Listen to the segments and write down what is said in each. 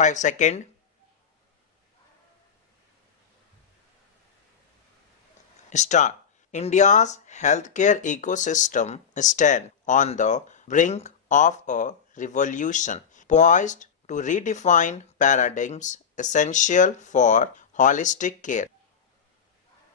5 seconds. Start. India's healthcare ecosystem stands on the brink of a revolution, poised to redefine paradigms essential for holistic care.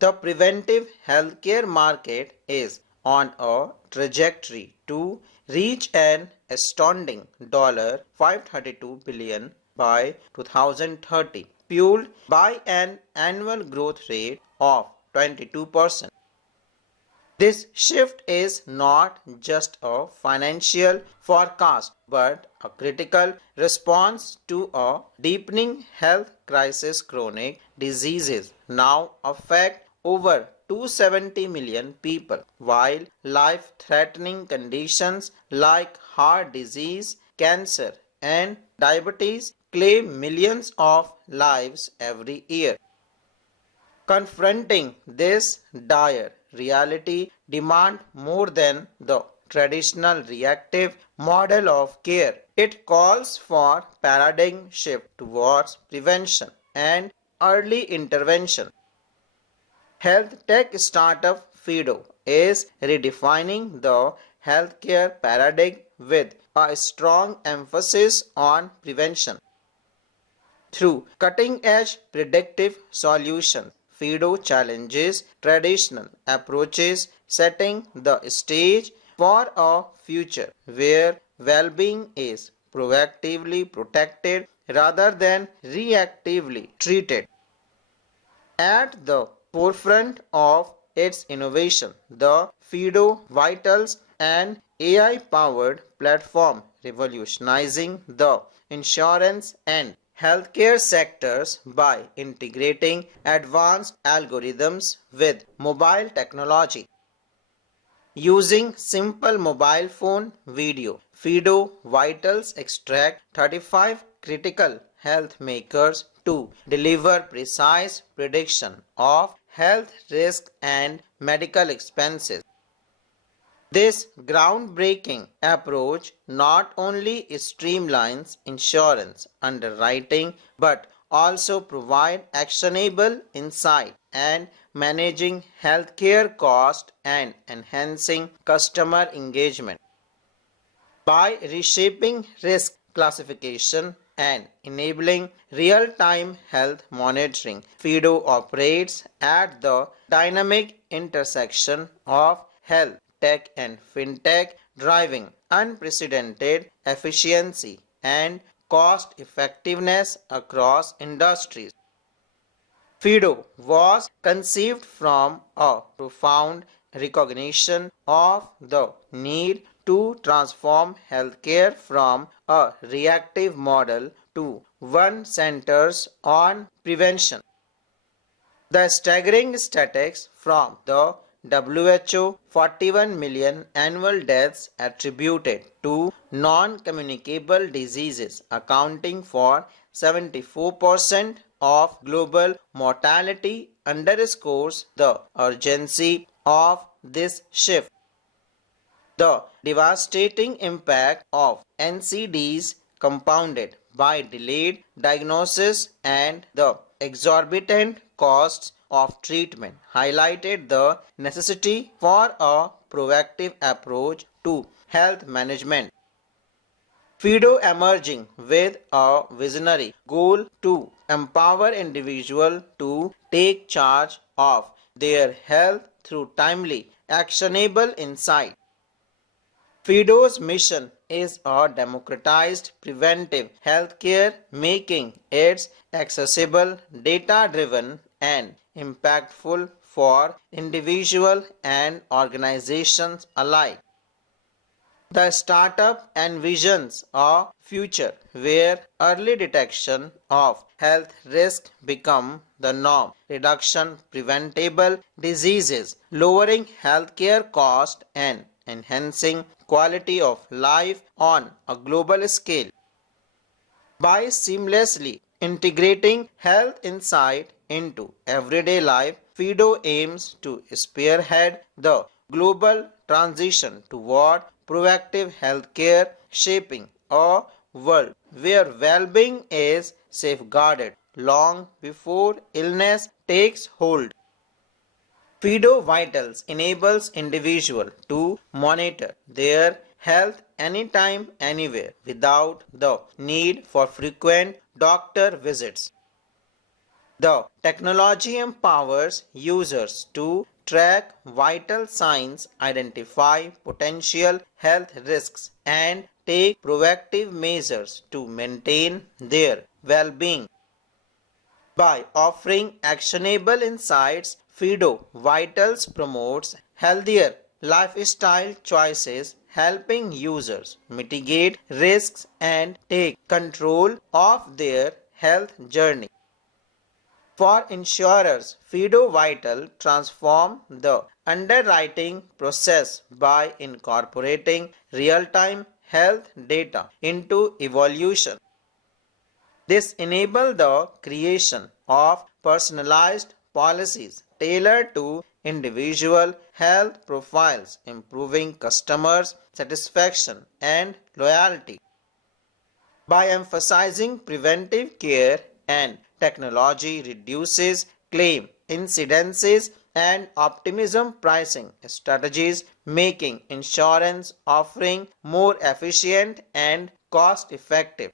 The preventive healthcare market is on a trajectory to reach an astounding $532 billion by 2030, fueled by an annual growth rate of 22%. This shift is not just a financial forecast but a critical response to a deepening health crisis. Chronic diseases now affect over 270 million people, while life-threatening conditions like heart disease, cancer, and diabetes claim millions of lives every year. Confronting this dire reality demands more than the traditional reactive model of care. It calls for paradigm shift towards prevention and early intervention. Health tech startup Fido is redefining the healthcare paradigm with a strong emphasis on prevention. Through cutting-edge predictive solutions, Fido challenges traditional approaches, setting the stage for a future where well-being is proactively protected rather than reactively treated. At the forefront of its innovation, the Fido Vitals, an AI-powered platform revolutionizing the insurance and healthcare sectors by integrating advanced algorithms with mobile technology. Using simple mobile phone video, Fido Vitals extract 35 critical health markers to deliver precise prediction of health risks and medical expenses. This groundbreaking approach not only streamlines insurance underwriting but also provides actionable insight and managing healthcare costs and enhancing customer engagement. By reshaping risk classification and enabling real-time health monitoring, Fido operates at the dynamic intersection of health, tech and fintech, driving unprecedented efficiency and cost effectiveness across industries. Fido was conceived from a profound recognition of the need to transform healthcare from a reactive model to one centered on prevention. The staggering statistics from the WHO: 41 million annual deaths attributed to non-communicable diseases, accounting for 74% of global mortality, underscores the urgency of this shift. The devastating impact of NCDs, compounded by delayed diagnosis and the exorbitant costs of treatment, highlighted the necessity for a proactive approach to health management. Fido emerging with a visionary goal to empower individuals to take charge of their health through timely, actionable insight. Fido's mission is a democratized preventive healthcare, making it accessible, data-driven, and impactful for individuals and organizations alike. The startup envisions a future where early detection of health risks become the norm, reduction preventable diseases, lowering healthcare costs, and enhancing quality of life on a global scale. By seamlessly integrating health insight into everyday life, Fido aims to spearhead the global transition toward proactive healthcare, shaping a world where well-being is safeguarded long before illness takes hold. Fido Vitals enables individuals to monitor their health anytime, anywhere without the need for frequent doctor visits. The technology empowers users to track vital signs, identify potential health risks, and take proactive measures to maintain their well-being. By offering actionable insights, Fido Vitals promotes healthier lifestyle choices, helping users mitigate risks and take control of their health journey. For insurers, Fido Vital transform the underwriting process by incorporating real-time health data into evaluation. This enables the creation of personalized policies tailored to individual health profiles, improving customers' satisfaction and loyalty. By emphasizing preventive care and technology reduces claim incidences and optimism pricing strategies, making insurance offering more efficient and cost effective.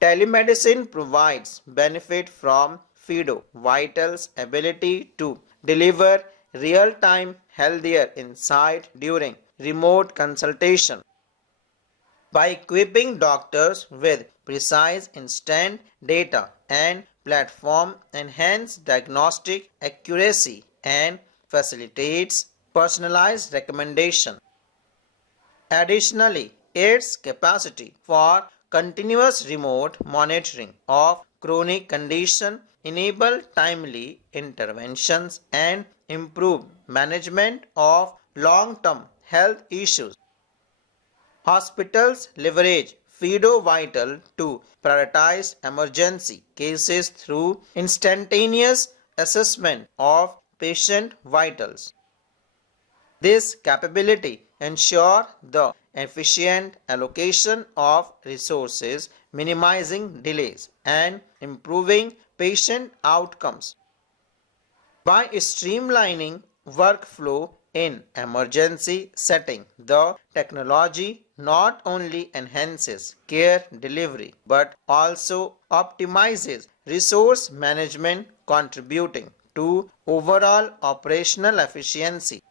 Telemedicine provides benefit from Fido Vital's ability to deliver real-time healthier insight during remote consultation. By equipping doctors with precise instant data and platform enhance diagnostic accuracy and facilitates personalized recommendation. Additionally, its capacity for continuous remote monitoring of chronic condition enable timely interventions and improve management of long-term health issues. Hospitals leverage Fido Vital to prioritize emergency cases through instantaneous assessment of patient vitals. This capability ensures the efficient allocation of resources, minimizing delays and improving patient outcomes. By streamlining workflow in emergency setting, the technology not only enhances care delivery but also optimizes resource management, contributing to overall operational efficiency.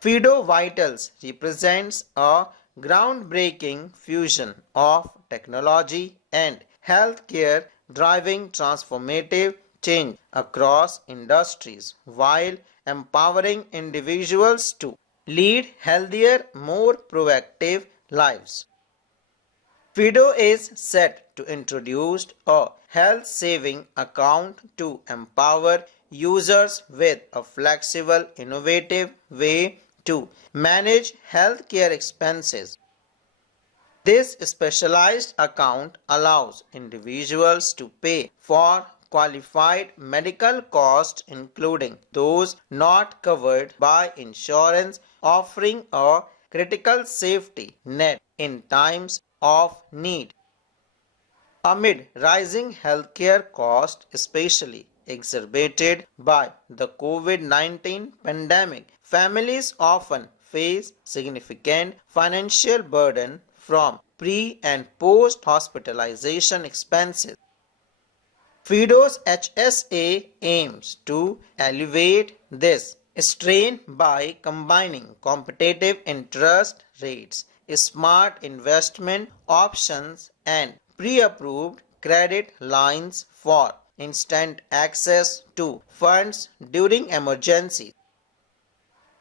Fido Vitals represents a groundbreaking fusion of technology and healthcare, driving transformative change across industries while empowering individuals to lead healthier, more proactive lives. Fido is set to introduce a health saving account to empower users with a flexible, innovative way to manage healthcare expenses. This specialized account allows individuals to pay for qualified medical costs, including those not covered by insurance, offering a critical safety net in times of need. Amid rising healthcare costs, especially exacerbated by the COVID-19 pandemic, families often face significant financial burden from pre and post hospitalization expenses. Fido's HSA aims to alleviate this strain by combining competitive interest rates, smart investment options, and pre-approved credit lines for instant access to funds during emergencies.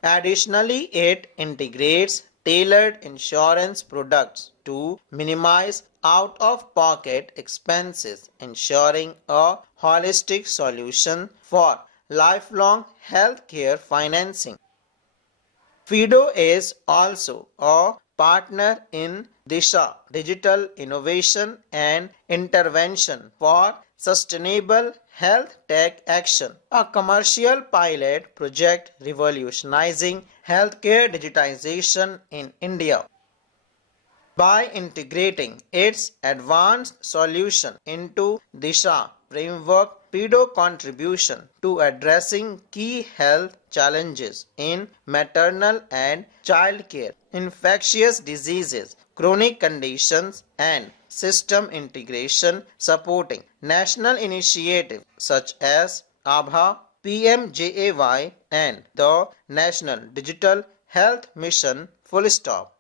Additionally, it integrates tailored insurance products to minimize out-of-pocket expenses, ensuring a holistic solution for lifelong healthcare financing. Fido is also a partner in Disha Digital Innovation and Intervention for Sustainable Health Tech Action, a commercial pilot project revolutionizing healthcare digitization in India. by integrating its advanced solution into Disha framework. PEDO contribution to addressing key health challenges in maternal and child care, infectious diseases, chronic conditions, and system integration, supporting national initiatives such as ABHA, PMJAY, and the National Digital Health Mission. Full stop.